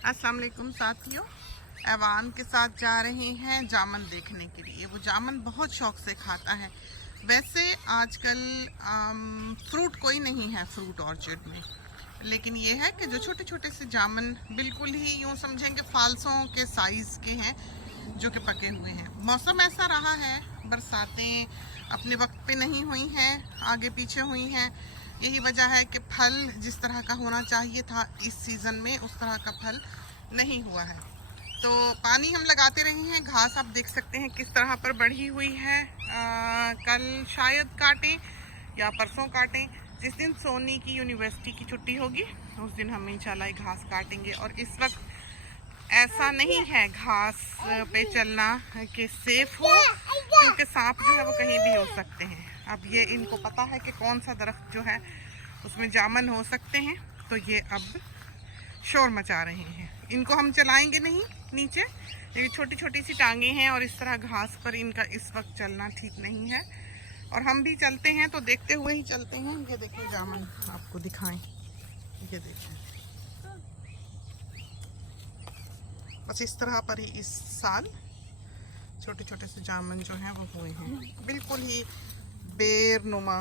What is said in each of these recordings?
अस्सलाम वालेकुम साथियों, ऐवान के साथ जा रहे हैं जामन देखने के लिए। वो जामन बहुत शौक से खाता है। वैसे आजकल फ्रूट कोई नहीं है फ्रूट ऑर्चर्ड में, लेकिन ये है कि जो छोटे छोटे से जामन बिल्कुल ही यूँ समझेंगे फालसों के साइज़ के हैं, जो कि पके हुए हैं। मौसम ऐसा रहा है, बरसातें अपने वक्त पे नहीं हुई हैं, आगे पीछे हुई हैं। यही वजह है कि फल जिस तरह का होना चाहिए था इस सीज़न में उस तरह का फल नहीं हुआ है। तो पानी हम लगाते रहे हैं। घास आप देख सकते हैं किस तरह पर बढ़ी हुई है। कल शायद काटें या परसों काटें। जिस दिन सोनी की यूनिवर्सिटी की छुट्टी होगी उस दिन हम इंशाल्लाह घास काटेंगे। और इस वक्त ऐसा नहीं है घास पे चलना कि सेफ हो, क्योंकि सांप जो है वो कहीं भी हो सकते हैं। अब ये इनको पता है कि कौन सा दरख्त जो है उसमें जामन हो सकते हैं, तो ये अब शोर मचा रहे हैं। इनको हम चलाएंगे नहीं नीचे, ये छोटी छोटी सी टांगे हैं और इस तरह घास पर इनका इस वक्त चलना ठीक नहीं है। और हम भी चलते हैं तो देखते हुए ही चलते हैं। ये देखिए जामन आपको दिखाएं, ये देखिए बस इस तरह पर ही इस साल छोटे छोटे से जामन जो हैं वो हुए हैं। बिल्कुल ही बेर नुमा,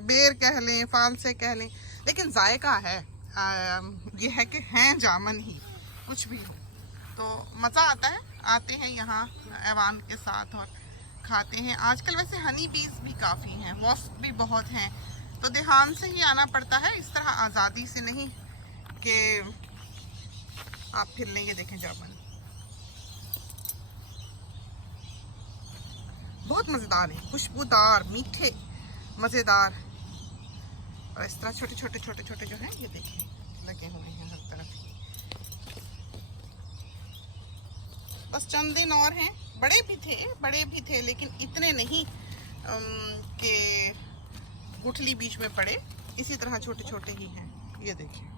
बेर कह लें, फाल से कह लें, लेकिन जायका है। ये है कि हैं जामन ही, कुछ भी हो तो मज़ा आता है। आते हैं यहाँ ऐवान के साथ और खाते हैं। आजकल वैसे हनी बीज भी काफ़ी हैं, वॉस्प भी बहुत हैं, तो ध्यान से ही आना पड़ता है, इस तरह आज़ादी से नहीं कि आप फिर लेंगे। देखें जामन बहुत मज़ेदार है, खुशबूदार, मीठे, मज़ेदार। और इस तरह छोटे छोटे छोटे छोटे जो हैं ये देखिए लगे हुए हैं हर तरफ। बस चंद दिन और हैं। बड़े भी थे लेकिन इतने नहीं कि गुठली बीच में पड़े। इसी तरह छोटे छोटे ही हैं। ये देखिए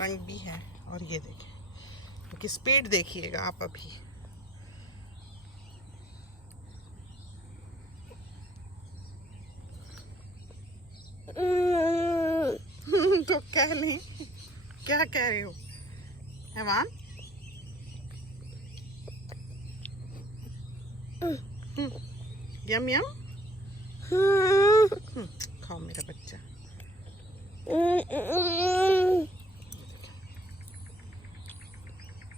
रंग भी है। और ये देखिए कि स्पीड देखिएगा आप अभी। तो कह लें, क्या कह रहे हो ऐवान? यम यम। खाओ मेरा बच्चा।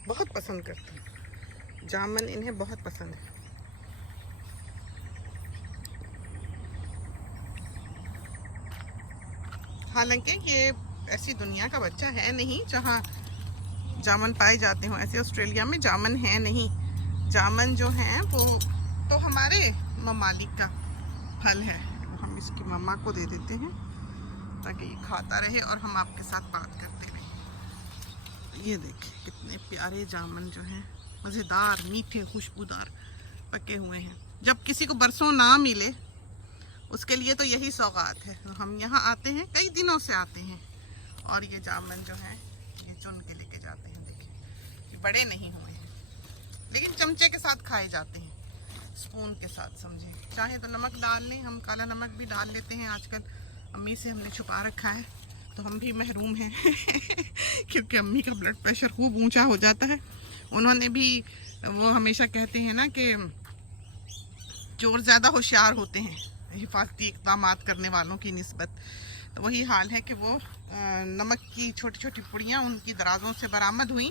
बहुत पसंद करते हैं जामन, इन्हें बहुत पसंद है। हालांकि ये ऐसी दुनिया का बच्चा है नहीं जहाँ जामन पाए जाते हों। ऐसे ऑस्ट्रेलिया में जामन है नहीं। जामन जो हैं वो तो हमारे ममालिक का फल है। हम इसकी मम्मा को दे देते हैं ताकि ये खाता रहे और हम आपके साथ बात करते रहें। ये देखिए कितने प्यारे जामन जो हैं, मज़ेदार, मीठे, खुशबूदार पके हुए हैं। जब किसी को बरसों ना मिले उसके लिए तो यही सौगात है। तो हम यहाँ आते हैं, कई दिनों से आते हैं, और ये जामन जो है ये चुन के लेके जाते हैं। देखिए ये बड़े नहीं हुए हैं लेकिन चमचे के साथ खाए जाते हैं, स्पून के साथ समझे। चाहे तो नमक डाल लें, हम काला नमक भी डाल लेते हैं आजकल। अम्मी से हमने छुपा रखा है तो हम भी महरूम हैं क्योंकि अम्मी का ब्लड प्रेशर खूब ऊंचा हो जाता है। उन्होंने भी, वो हमेशा कहते हैं ना कि चोर ज़्यादा होशियार होते हैं हिफाजती इक़दाम करने वालों की निस्बत। तो वही हाल है कि वो नमक की छोटी छोटी पुड़ियाँ उनकी दराजों से बरामद हुई।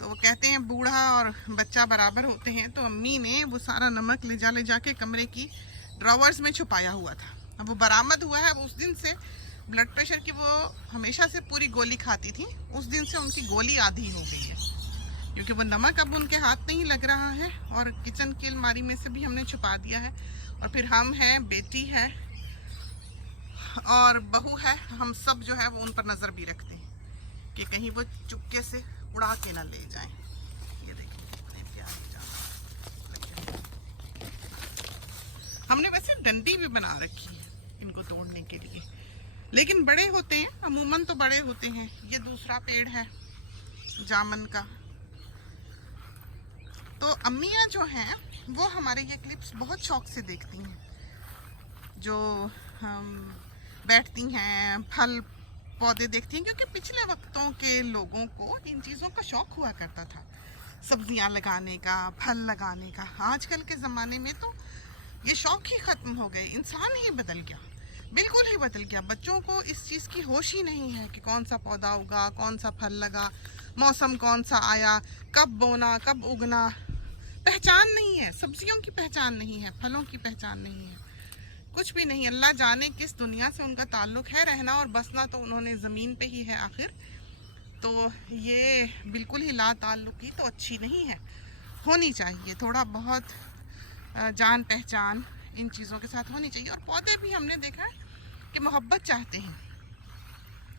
तो वो कहते हैं बूढ़ा और बच्चा बराबर होते हैं। तो अम्मी ने वो सारा नमक ले जा के कमरे की ड्रॉवर्स में छुपाया हुआ था। अब वो बरामद हुआ है। उस दिन से ब्लड प्रेशर की वो हमेशा से पूरी गोली खाती थी, उस दिन से उनकी गोली आधी हो गई है, क्योंकि वो नमक अब उनके हाथ नहीं लग रहा है। और किचन की अलमारी में से भी हमने छुपा दिया है। और फिर हम हैं, बेटी है और बहू है, हम सब जो है वो उन पर नज़र भी रखते हैं कि कहीं वो चुपके से उड़ा के ना ले जाएं। ये देखिए कितने प्यारे जामन। हमने वैसे डंडी भी बना रखी है इनको तोड़ने के लिए, लेकिन बड़े होते हैं, अमूमन तो बड़े होते हैं। ये दूसरा पेड़ है जामन का। तो अम्मियाँ जो हैं वो हमारे ये क्लिप्स बहुत शौक से देखती हैं, जो हम बैठती हैं, फल पौधे देखती हैं, क्योंकि पिछले वक्तों के लोगों को इन चीज़ों का शौक हुआ करता था, सब्जियां लगाने का, फल लगाने का। आजकल के ज़माने में तो ये शौक ही ख़त्म हो गए, इंसान ही बदल गया, बिल्कुल ही बदल गया। बच्चों को इस चीज़ की होश ही नहीं है कि कौन सा पौधा उगा, कौन सा फल लगा, मौसम कौन सा आया, कब बोना, कब उगना, पहचान नहीं है। सब्जियों की पहचान नहीं है, फलों की पहचान नहीं है, कुछ भी नहीं। अल्लाह जाने किस दुनिया से उनका ताल्लुक़ है। रहना और बसना तो उन्होंने ज़मीन पे ही है आखिर। तो ये बिल्कुल ही ला ताल्लुक़ी तो अच्छी नहीं है, होनी चाहिए थोड़ा बहुत जान पहचान इन चीज़ों के साथ होनी चाहिए। और पौधे भी हमने देखा है कि मोहब्बत चाहते हैं,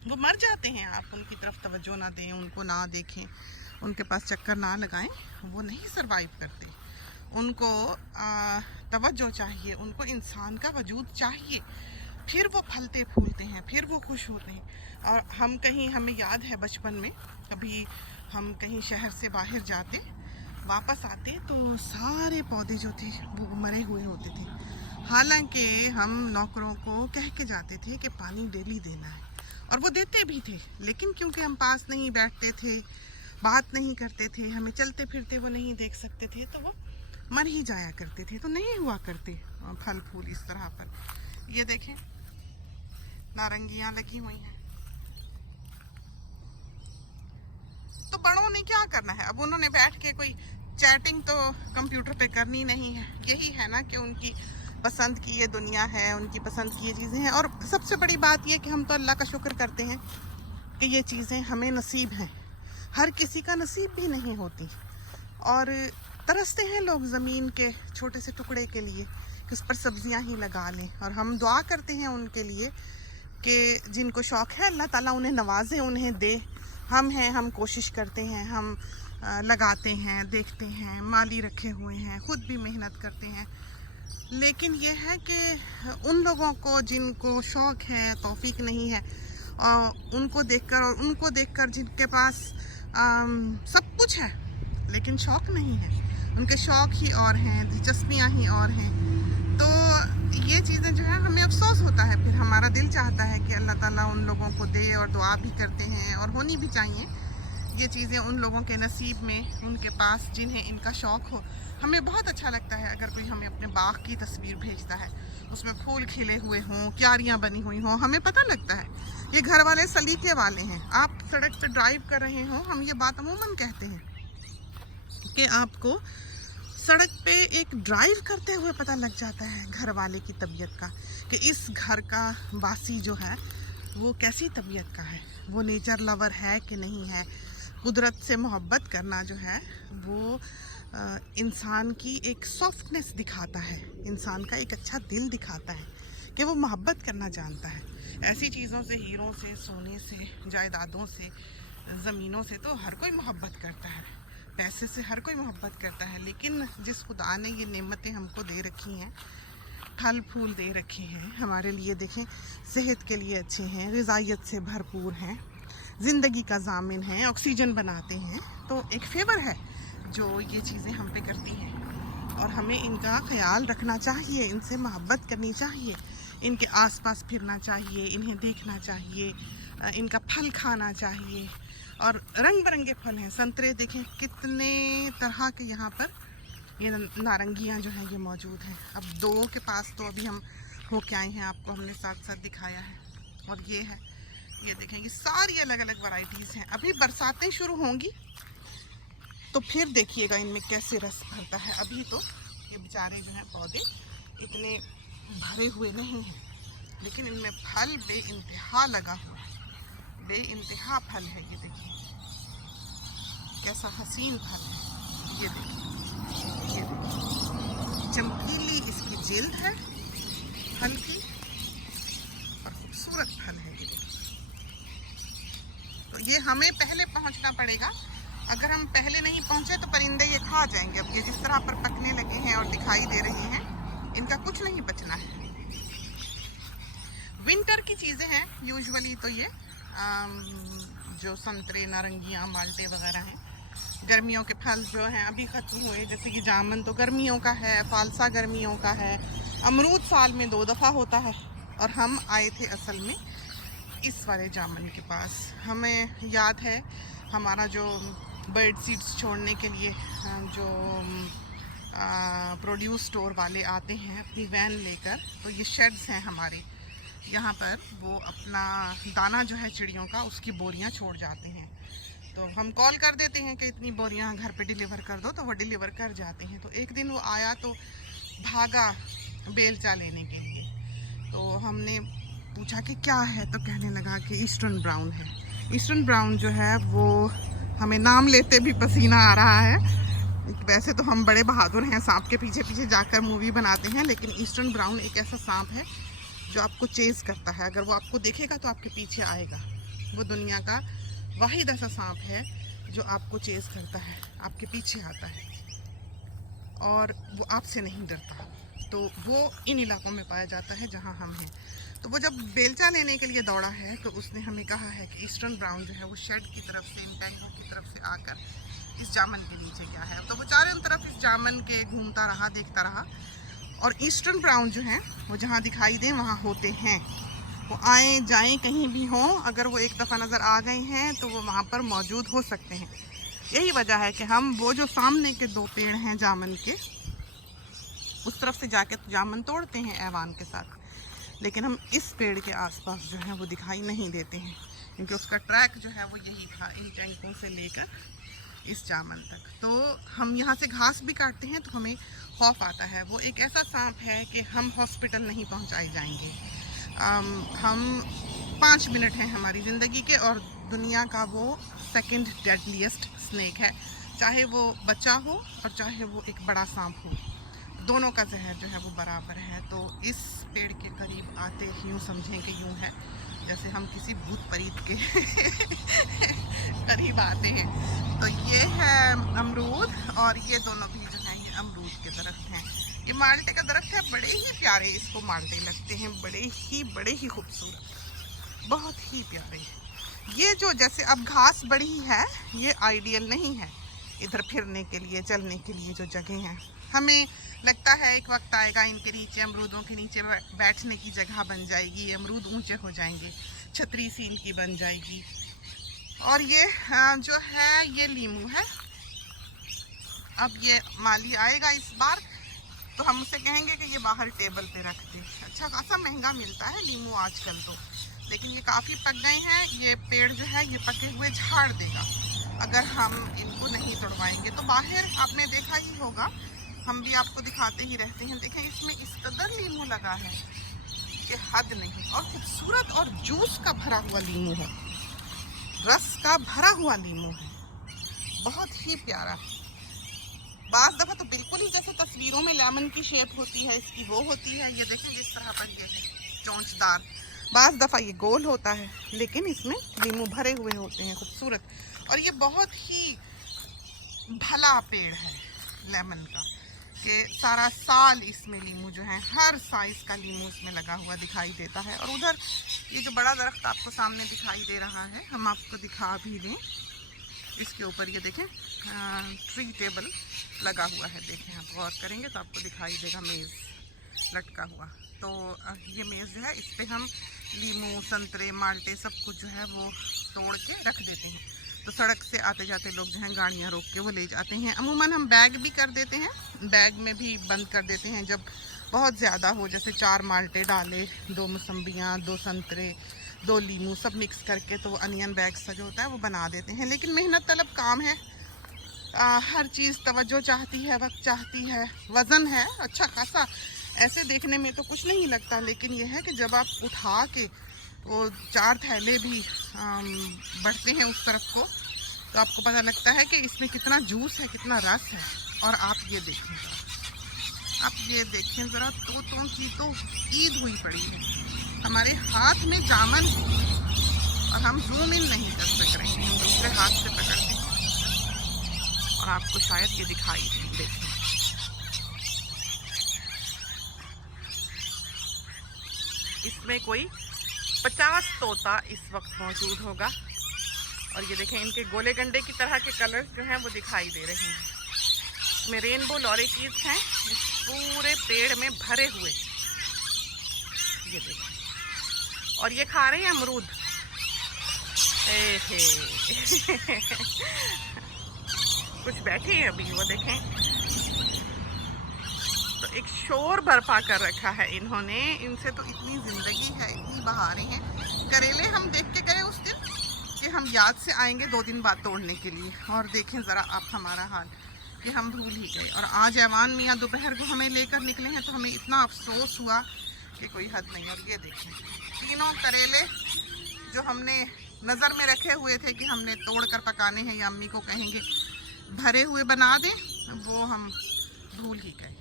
वो मर जाते हैं, आप उनकी तरफ तवज्जो ना दें, उनको ना देखें, उनके पास चक्कर ना लगाएं, वो नहीं सरवाइव करते। उनको तवज्जो चाहिए, उनको इंसान का वजूद चाहिए, फिर वो फलते फूलते हैं, फिर वो खुश होते हैं। और हम कहीं, हमें याद है बचपन में कभी हम कहीं शहर से बाहर जाते, वापस आते तो सारे पौधे जो थे वो मरे हुए होते थे। हालांकि हम नौकरों को कह के जाते थे कि पानी डेली देना है, और वो देते भी थे, लेकिन क्योंकि हम पास नहीं बैठते थे, बात नहीं करते थे, हमें चलते फिरते वो नहीं देख सकते थे, तो वो मर ही जाया करते थे, तो नहीं हुआ करते फल फूल इस तरह पर। ये देखें नारंगियां लगी हुई हैं। तो बड़ों ने क्या करना है, अब उन्होंने बैठ के कोई चैटिंग तो कंप्यूटर पे करनी नहीं है। यही है ना कि उनकी पसंद की ये दुनिया है, उनकी पसंद की ये चीज़ें हैं। और सबसे बड़ी बात ये कि हम तो अल्लाह का शुक्र करते हैं कि ये चीज़ें हमें नसीब हैं, हर किसी का नसीब भी नहीं होती। और तरसते हैं लोग ज़मीन के छोटे से टुकड़े के लिए कि उस पर सब्जियां ही लगा लें। और हम दुआ करते हैं उनके लिए कि जिनको शौक़ है अल्लाह ताला उन्हें नवाजे, उन्हें दे। हम कोशिश करते हैं, हम लगाते हैं, देखते हैं, माली रखे हुए हैं, ख़ुद भी मेहनत करते हैं। लेकिन ये है कि उन लोगों को जिनको शौक़ है, तौफीक नहीं है, उनको देखकर जिनके पास सब कुछ है लेकिन शौक़ नहीं है, उनके शौक़ ही और हैं, दिलचस्पियाँ ही और हैं, तो ये चीज़ें जो है हमें अफसोस होता है। फिर हमारा दिल चाहता है कि अल्लाह ताला उन लोगों को दे, और दुआ भी करते हैं, और होनी भी चाहिए ये चीज़ें उन लोगों के नसीब में, उनके पास जिन्हें इनका शौक़ हो। हमें बहुत अच्छा लगता है अगर कोई हमें अपने बाग की तस्वीर भेजता है, उसमें फूल खिले हुए हों, क्यारियाँ बनी हुई हों, हमें पता लगता है ये घर वाले सलीके वाले हैं। आप सड़क पर ड्राइव कर रहे हों, हम ये बात अमूमन कहते हैं कि आपको सड़क पे एक ड्राइव करते हुए पता लग जाता है घर वाले की तबीयत का, कि इस घर का वासी जो है वो कैसी तबीयत का है, वो नेचर लवर है कि नहीं है। कुदरत से मोहब्बत करना जो है वो इंसान की एक सॉफ्टनेस दिखाता है, इंसान का एक अच्छा दिल दिखाता है कि वो मोहब्बत करना जानता है। ऐसी चीज़ों से, हीरों से, सोने से, जायदादों से, ज़मीनों से तो हर कोई मोहब्बत करता है, पैसे से हर कोई मोहब्बत करता है। लेकिन जिस खुदा ने ये नेमतें हमको दे रखी हैं, फल फूल दे रखे हैं हमारे लिए, देखें सेहत के लिए अच्छे हैं, ग़िज़ाइयत से भरपूर हैं, ज़िंदगी का ज़ामिन है, ऑक्सीजन बनाते हैं, तो एक फेवर है जो ये चीज़ें हम पे करती हैं। और हमें इनका ख्याल रखना चाहिए, इनसे मोहब्बत करनी चाहिए, इनके आसपास फिरना चाहिए, इन्हें देखना चाहिए, इनका फल खाना चाहिए। और रंग बिरंगे फल हैं, संतरे देखें कितने तरह के यहाँ पर, ये नारंगियाँ जो हैं ये मौजूद हैं। अब 2 के पास तो अभी हम होके आए हैं, आपको हमने साथ साथ दिखाया है। और ये है, ये देखें, ये सारी अलग अलग वैरायटीज़ हैं। अभी बरसातें शुरू होंगी तो फिर देखिएगा इनमें कैसे रस भरता है। अभी तो ये बेचारे जो हैं पौधे इतने भरे हुए नहीं हैं, लेकिन इनमें फल बेइंतहा लगा हुआ है, बेइंतहा फल है। ये देखिए कैसा हसीन फल है, ये देखिए, ये देखिए चमकीली इसकी जिल्द है फल की, और खूबसूरत फल है। ये देखिए, तो ये हमें पहले पहुंचना पड़ेगा, अगर हम पहले नहीं पहुंचे तो परिंदे ये खा जाएंगे। अब ये जिस तरह पर पकने लगे हैं और दिखाई दे रही हैं, इनका कुछ नहीं बचना है। विंटर की चीज़ें हैं यूजुअली तो ये जो संतरे, नारंगियाँ, माल्टे वगैरह हैं। गर्मियों के फल जो हैं अभी ख़त्म हुए, जैसे कि जामुन तो गर्मियों का है, फालसा गर्मियों का है, अमरूद साल में 2 दफ़ा होता है। और हम आए थे असल में इस वाले जामुन के पास। हमें याद है हमारा जो बर्ड सीड्स छोड़ने के लिए जो प्रोड्यूस स्टोर वाले आते हैं अपनी वैन लेकर, तो ये शेड्स हैं हमारे यहाँ पर, वो अपना दाना जो है चिड़ियों का उसकी बोरियाँ छोड़ जाते हैं। तो हम कॉल कर देते हैं कि इतनी बोरियाँ घर पे डिलीवर कर दो, तो वो डिलीवर कर जाते हैं। तो एक दिन वो आया तो भागा बेलचा लेने के लिए। तो हमने पूछा कि क्या है, तो कहने लगा कि ईस्टर्न ब्राउन है। ईस्टर्न ब्राउन जो है वो हमें नाम लेते भी पसीना आ रहा है। वैसे तो हम बड़े बहादुर हैं, सांप के पीछे पीछे जाकर मूवी बनाते हैं, लेकिन ईस्टर्न ब्राउन एक ऐसा सांप है जो आपको चेज करता है। अगर वो आपको देखेगा तो आपके पीछे आएगा। वो दुनिया का वाहिद ऐसा सांप है जो आपको चेज करता है, आपके पीछे आता है और वो आपसे नहीं डरता। तो वो इन इलाकों में पाया जाता है जहाँ हम हैं। तो वो जब बेलचा लेने के लिए दौड़ा है तो उसने हमें कहा है कि ईस्टर्न ब्राउन जो है वो शेड की तरफ से, इन टैंकों की तरफ से आकर इस जामन के नीचे गया है। तो वो चारों तरफ इस जामन के घूमता रहा, देखता रहा। और ईस्टर्न ब्राउन जो है वो जहाँ दिखाई दे वहाँ होते हैं। वो आए जाएं कहीं भी हों, अगर वो एक दफ़ा नज़र आ गए हैं तो वो वहाँ पर मौजूद हो सकते हैं। यही वजह है कि हम वो जो सामने के 2 पेड़ हैं जामन के, उस तरफ से जाके तो जामन तोड़ते हैं ऐवान के साथ, लेकिन हम इस पेड़ के आसपास जो है वो दिखाई नहीं देते हैं, क्योंकि उसका ट्रैक जो है वो यही था, इन टैंकों से लेकर इस जामन तक। तो हम यहाँ से घास भी काटते हैं तो हमें खौफ आता है। वो एक ऐसा सांप है कि हम हॉस्पिटल नहीं पहुँचाए जाएंगे। हम 5 मिनट हैं हमारी ज़िंदगी के, और दुनिया का वो सेकंड डेडलीस्ट स्नेक है। चाहे वो बच्चा हो और चाहे वो एक बड़ा सांप हो, दोनों का जहर जो है वो बराबर है। तो इस पेड़ के करीब आते यूँ समझें कि यूँ है जैसे हम किसी भूत प्रेत के करीब आते हैं। तो ये है अमरूद, और ये दोनों भी जो हैं ये अमरूद के दरख्त हैं। ये माल्टे का दरख्त है, बड़े ही प्यारे इसको माल्टे लगते हैं, बड़े ही खूबसूरत, बहुत ही प्यारे। ये जो जैसे अब घास बड़ी है, ये आइडियल नहीं है इधर फिरने के लिए, चलने के लिए जो जगह हैं। हमें लगता है एक वक्त आएगा इनके नीचे, अमरूदों के नीचे बैठने की जगह बन जाएगी, अमरूद ऊंचे हो जाएंगे, छतरी सी इनकी बन जाएगी। और ये जो है ये लीमू है। अब ये माली आएगा इस बार तो हम उससे कहेंगे कि ये बाहर टेबल पे रख दे। अच्छा खासा महंगा मिलता है लीमू आजकल तो, लेकिन ये काफ़ी पक गए हैं। ये पेड़ जो है ये पके हुए झाड़ देगा अगर हम इनको नहीं तोड़वाएंगे। तो बाहर आपने देखा ही होगा, हम भी आपको दिखाते ही रहते हैं। देखें इसमें इस कदर लीमू लगा है कि हद नहीं, और खूबसूरत और जूस का भरा हुआ लीमू है, रस का भरा हुआ लीमू है, बहुत ही प्यारा। बाज़ दफ़ा तो बिल्कुल ही जैसे तस्वीरों में लेमन की शेप होती है इसकी, वो होती है। ये देखें जिस तरह पर ये है चोंचदार, बाज़ दफ़ा ये गोल होता है, लेकिन इसमें लीमू भरे हुए होते हैं, खूबसूरत। और ये बहुत ही भला पेड़ है लेमन का, कि सारा साल इसमें लीमू जो है, हर साइज़ का लीमू इसमें लगा हुआ दिखाई देता है। और उधर ये जो बड़ा दरख्त आपको सामने दिखाई दे रहा है, हम आपको दिखा भी दें, इसके ऊपर ये देखें ट्री टेबल लगा हुआ है। देखें आप गौर करेंगे तो आपको दिखाई देगा मेज़ लटका हुआ। तो ये मेज़ जो है इस पर हम लीमू, संतरे, माल्टे सब कुछ जो है वो तोड़ के रख देते हैं। तो सड़क से आते जाते लोग जो हैं गाड़ियाँ रोक के वो ले जाते हैं। अमूमन हम बैग भी कर देते हैं, बैग में भी बंद कर देते हैं जब बहुत ज़्यादा हो, जैसे 4 माल्टे डाले, 2 मौसम्बियाँ, 2 संतरे, 2 लीमू सब मिक्स करके, तो अनियन बैग सा जो होता है वो बना देते हैं। लेकिन मेहनत तलब काम है, हर चीज़ तवज्जो चाहती है, वक्त चाहती है, वज़न है अच्छा खासा। ऐसे देखने में तो कुछ नहीं लगता, लेकिन यह है कि जब आप उठा के वो 4 थैले भी बढ़ते हैं उस तरफ को, तो आपको पता लगता है कि इसमें कितना जूस है, कितना रस है। और आप ये देखें ज़रा, तोतों की तो ईद हुई पड़ी है। हमारे हाथ में जामन और हम जूम इन नहीं कर सक रहे हैं, दूसरे हाथ से पकड़ते हैं और आपको शायद ये दिखाई देखें। इसमें कोई 50 तोता इस वक्त मौजूद होगा। और ये देखें इनके गोले गंडे की तरह के कलर्स जो हैं वो दिखाई दे रहे हैं। इसमें रेनबो लॉरिकीज हैं इस पूरे पेड़ में भरे हुए, ये देखें। और ये खा रहे हैं अमरूद, कुछ बैठे हैं अभी, वो देखें। तो एक शोर बर्पा कर रखा है इन्होंने, इनसे तो इतनी जिंदगी है, इतनी बहारें हैं। करेले हम देख के गए उस दिन कि हम याद से आएंगे 2 दिन बाद तोड़ने के लिए, और देखें ज़रा आप हमारा हाल कि हम भूल ही गए। और आज ऐवान मियाँ दोपहर को हमें लेकर निकले हैं, तो हमें इतना अफसोस हुआ कि कोई हद नहीं। और ये देखें तीनों करेले जो हमने नज़र में रखे हुए थे कि हमने तोड़ कर पकाने हैं या अम्मी को कहेंगे भरे हुए बना दें, वो हम भूल ही गए,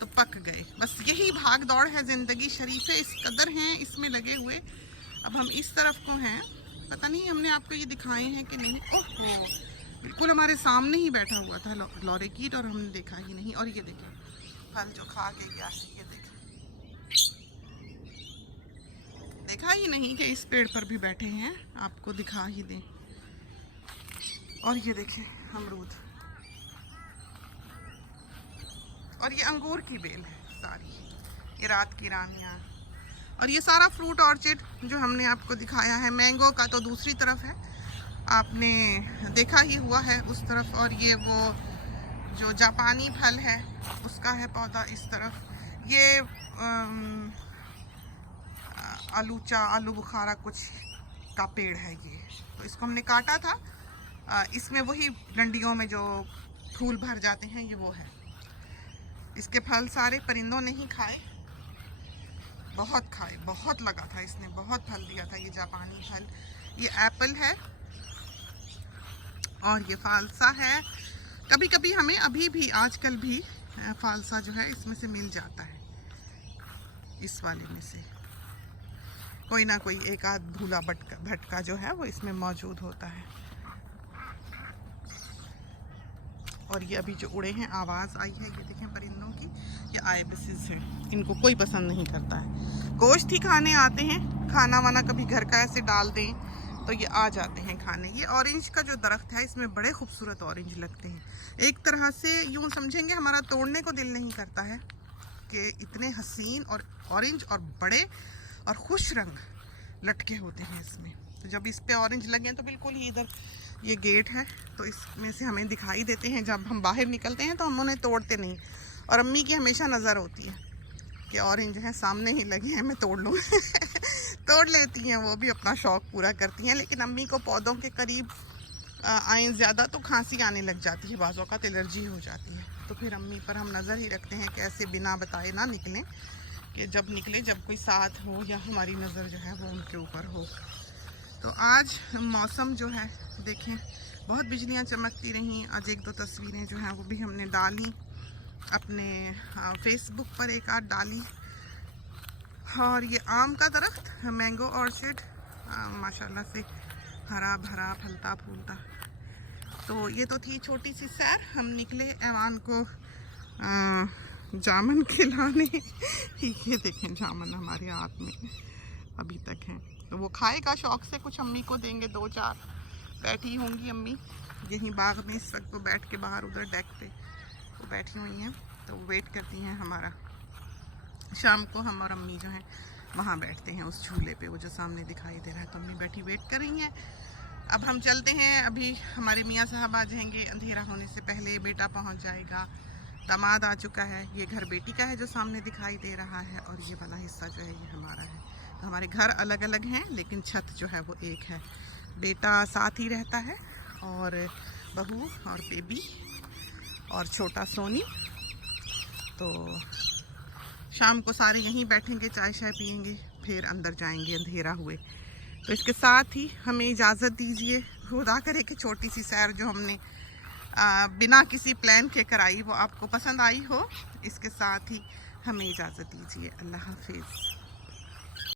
तो पक गए। बस यही भाग दौड़ है ज़िंदगी। शरीफे इस कदर हैं इसमें लगे हुए। अब हम इस तरफ को हैं, पता नहीं हमने आपको ये दिखाए हैं कि नहीं। ओहो, बिल्कुल हमारे सामने ही बैठा हुआ था लॉरेकीट, और हमने देखा ही नहीं। और ये देखें फल जो खा के गया है, ये देखें, देखा ही नहीं कि इस पेड़ पर भी बैठे हैं, आपको दिखा ही दें। और ये देखें अमरूद, और ये अंगूर की बेल है सारी, ये रात की रानियाँ। और ये सारा फ्रूट ऑर्चिड जो हमने आपको दिखाया है, मैंगो का तो दूसरी तरफ है, आपने देखा ही हुआ है उस तरफ। और ये वो जो जापानी फल है उसका है पौधा इस तरफ। ये आलू बुखारा कुछ का पेड़ है ये, तो इसको हमने काटा था। इसमें वही डंडियों में जो फूल भर जाते हैं, ये वो है। इसके फल सारे परिंदों ने ही खाए, बहुत खाए, बहुत लगा था, इसने बहुत फल दिया था। ये जापानी फल, ये एप्पल है, और ये फालसा है। कभी कभी हमें अभी भी आजकल भी फालसा जो है इसमें से मिल जाता है, इस वाले में से कोई ना कोई एक आध भूला भटका जो है वो इसमें मौजूद होता है। और ये अभी जो उड़े हैं, आवाज़ आई है, ये देखें परिंदों की, ये आइबिसेस हैं, इनको कोई पसंद नहीं करता है। गोश्त ही खाने आते हैं, खाना वाना कभी घर का ऐसे डाल दें तो ये आ जाते हैं खाने। ये ऑरेंज का जो दरख्त है, इसमें बड़े खूबसूरत ऑरेंज लगते हैं। एक तरह से यूँ समझेंगे हमारा तोड़ने को दिल नहीं करता है कि इतने हसीन और ऑरेंज और बड़े और खुश रंग लटके होते हैं इसमें। तो जब इस पे ऑरेंज लगे तो बिल्कुल ही इधर ये गेट है, तो इसमें से हमें दिखाई देते हैं। जब हम बाहर निकलते हैं तो हम उन्हें तोड़ते नहीं, और अम्मी की हमेशा नज़र होती है कि ऑरेंज है सामने ही लगे हैं, मैं तोड़ लूँ तोड़ लेती हैं, वो भी अपना शौक़ पूरा करती हैं। लेकिन अम्मी को पौधों के करीब आए ज़्यादा तो खांसी आने लग जाती है, बाज़ों का एलर्जी हो जाती है। तो फिर अम्मी पर हम नज़र ही रखते हैं कि ऐसे बिना बताए ना निकलें, कि जब निकले जब कोई साथ हो या हमारी नज़र जो है वो उनके ऊपर हो। तो आज मौसम जो है देखें, बहुत बिजलियाँ चमकती रहीं। आज 1-2 तस्वीरें जो हैं वो भी हमने डाली अपने फेसबुक पर, एक आध डाली। और ये आम का दरख्त, मैंगो ऑर्चिड, माशाल्लाह से हरा भरा फलता फूलता। तो ये तो थी छोटी सी सैर। हम निकले ऐवान को जामन खिलाने ये देखें जामन हमारे हाथ में अभी तक हैं, तो वो खाएगा शौक से, कुछ अम्मी को देंगे 2-4। बैठी होंगी अम्मी यहीं बाग में इस वक्त, वो बैठ के बाहर उधर डेक पे वो बैठी हुई हैं, तो वो वेट करती हैं हमारा। शाम को हम और अम्मी जो हैं वहाँ बैठते हैं उस झूले पे, वो जो सामने दिखाई दे रहा है, तो अम्मी बैठी वेट कर रही हैं। अब हम चलते हैं, अभी हमारे मियाँ साहब आ जाएंगे अंधेरा होने से पहले, बेटा पहुँच जाएगा, दामाद आ चुका है। ये घर बेटी का है जो सामने दिखाई दे रहा है, और ये वाला हिस्सा जो है ये हमारा है। तो हमारे घर अलग अलग हैं लेकिन छत जो है वो एक है। बेटा साथ ही रहता है, और बहू और बेबी और छोटा सोनी। तो शाम को सारे यहीं बैठेंगे, चाय शाय पियेंगे, फिर अंदर जाएंगे अंधेरा हुए। तो इसके साथ ही हमें इजाज़त दीजिए। खुदा करे कि छोटी सी सैर जो हमने बिना किसी प्लान के कराई वो आपको पसंद आई हो। इसके साथ ही हमें इजाज़त दीजिए। अल्लाह हाफिज़।